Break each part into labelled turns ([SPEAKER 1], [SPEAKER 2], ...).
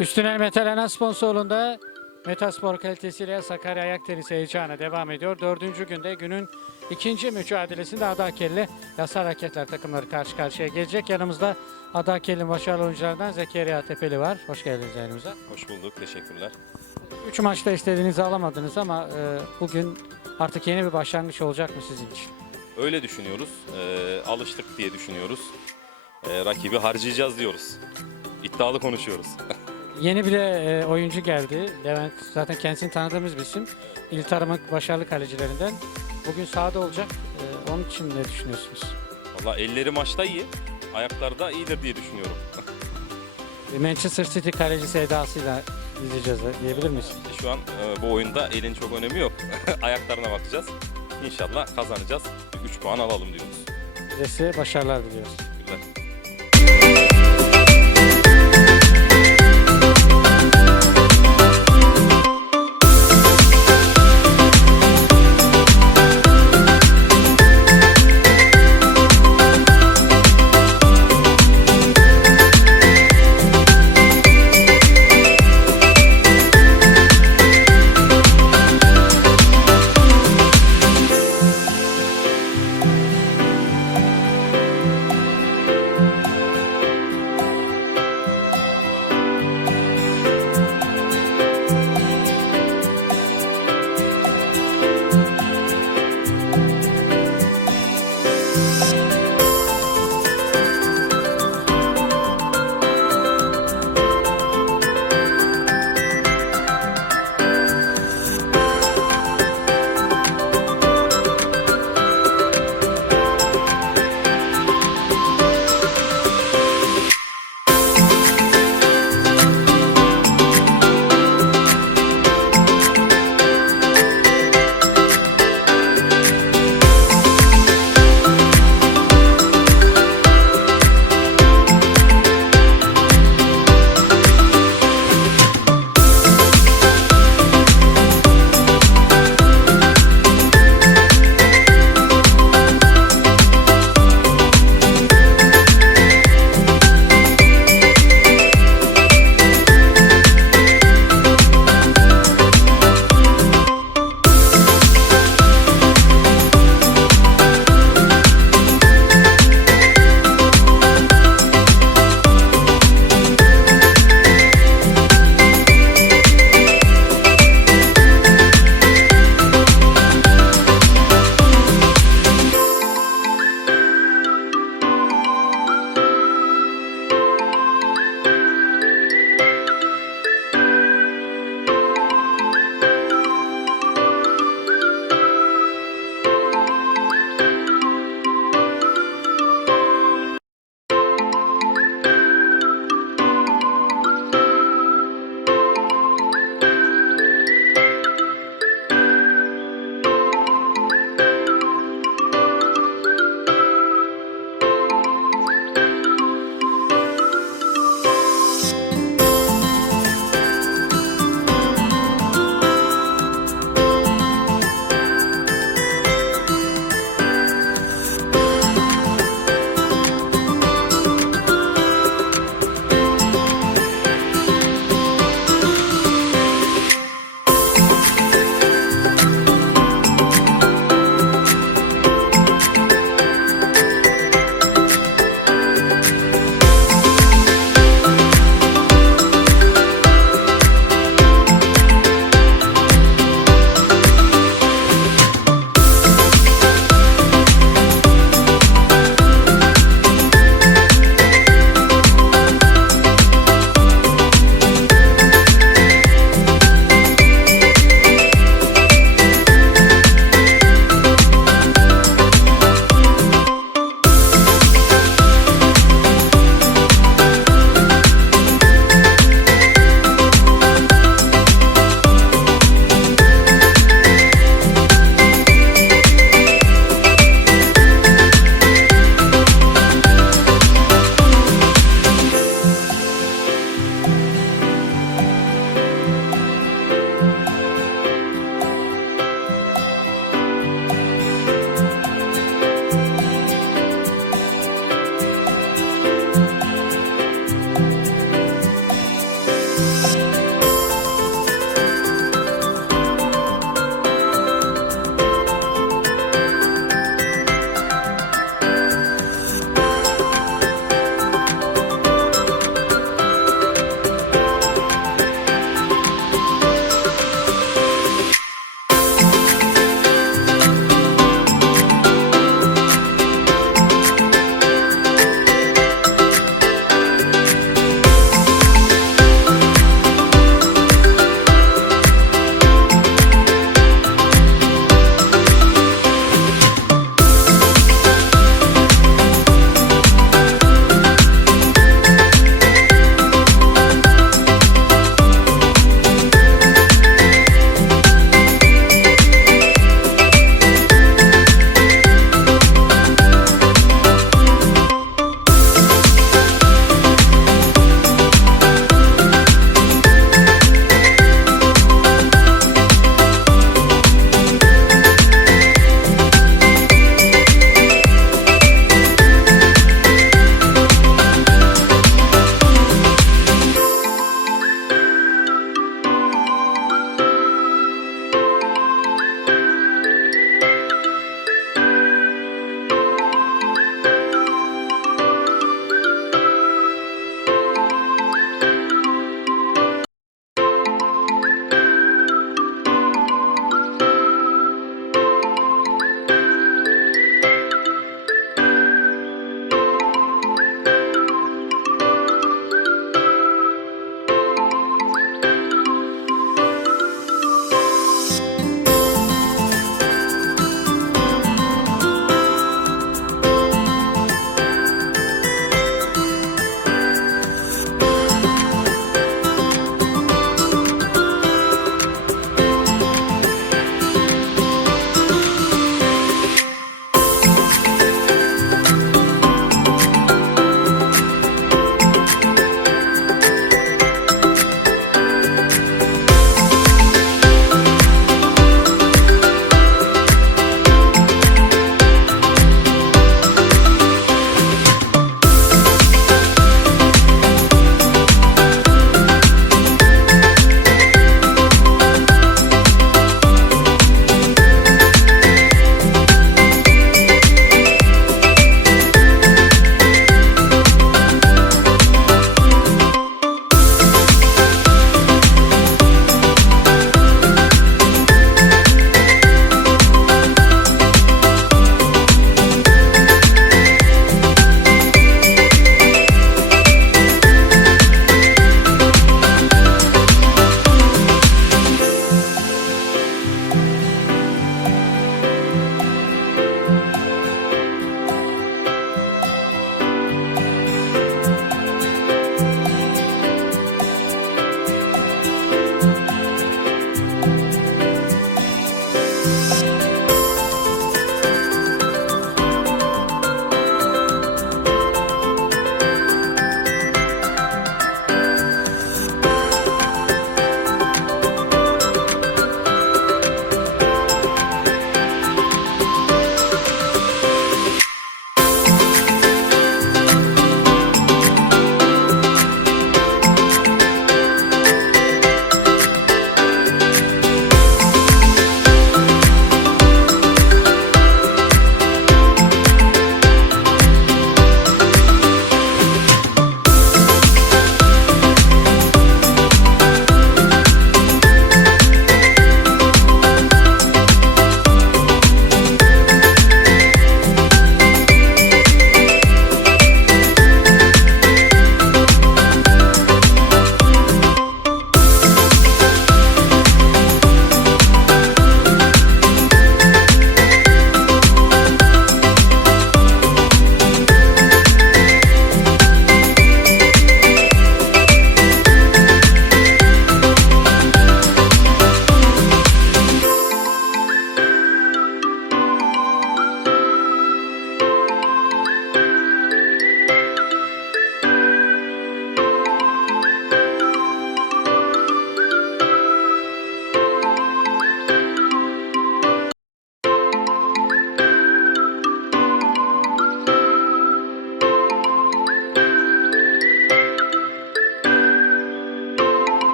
[SPEAKER 1] Üstüne Metalena sponsorluğunda Metaspor kalitesiyle Sakarya Ayak Tenisi heyecanı devam ediyor. Dördüncü günde günün ikinci mücadelesinde Adakelli Yasar Hareketler takımları karşı karşıya gelecek. Yanımızda Adakelli başarılı oyunculardan Zekeriya Tepeli var. Hoş geldiniz yayınımıza.
[SPEAKER 2] Hoş bulduk, teşekkürler.
[SPEAKER 1] Üç maçta istediğinizi alamadınız ama e, bugün artık yeni bir başlangıç olacak mı sizin için?
[SPEAKER 2] Öyle düşünüyoruz, ee, alıştık diye düşünüyoruz. Ee, rakibi harcayacağız diyoruz. İddialı konuşuyoruz.
[SPEAKER 1] Yeni bir de e, oyuncu geldi. Levent zaten kendisini tanıdığımız bir isim. İl Tarım'ın başarılı kalecilerinden. Bugün sahada olacak. E, onun için ne düşünüyorsunuz?
[SPEAKER 2] Valla elleri maçta iyi, ayakları da iyidir diye düşünüyorum.
[SPEAKER 1] E, Manchester City kalecisi edasıyla izleyeceğiz diyebilir miyiz?
[SPEAKER 2] Şu an e, bu oyunda elin çok önemi yok. Ayaklarına bakacağız. İnşallah kazanacağız. 3 puan alalım diyoruz.
[SPEAKER 1] Size başarılar diliyoruz.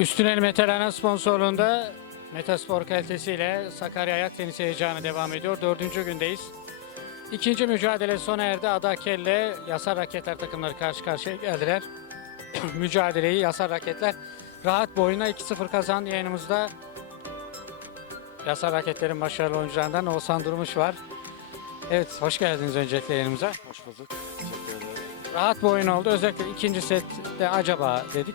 [SPEAKER 1] Üstünel Metalana sponsorluğunda Metaspor kalitesiyle Sakarya Ayak Tenisi heyecanı devam ediyor. Dördüncü gündeyiz. İkinci mücadele sona erdi. Ada Kelle Yasar Raketler takımları karşı karşıya geldiler. Mücadeleyi Yasar Raketler rahat boyuna 2-0 kazandı. Yayınımızda Yasar Raketler'in başarılı oyuncularından Oğuzhan Durmuş var. Evet, hoş geldiniz öncelikle yayınımıza.
[SPEAKER 3] Hoş bulduk. Teşekkür ederim.
[SPEAKER 1] Rahat bir oyun oldu. Özellikle ikinci sette acaba dedik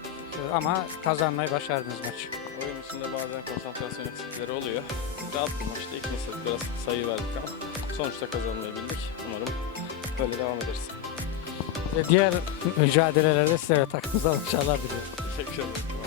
[SPEAKER 1] ama kazanmayı başardınız maçı.
[SPEAKER 3] Oyun içinde bazen konsantrasyon eksikleri oluyor. Rahat bir maçtı. Set biraz sayı verdik ama sonuçta kazanmayı bildik. Umarım böyle devam ederiz.
[SPEAKER 1] Ve diğer mücadelelerde size ve takımınıza başarılar diliyorum.
[SPEAKER 3] Teşekkür ederim.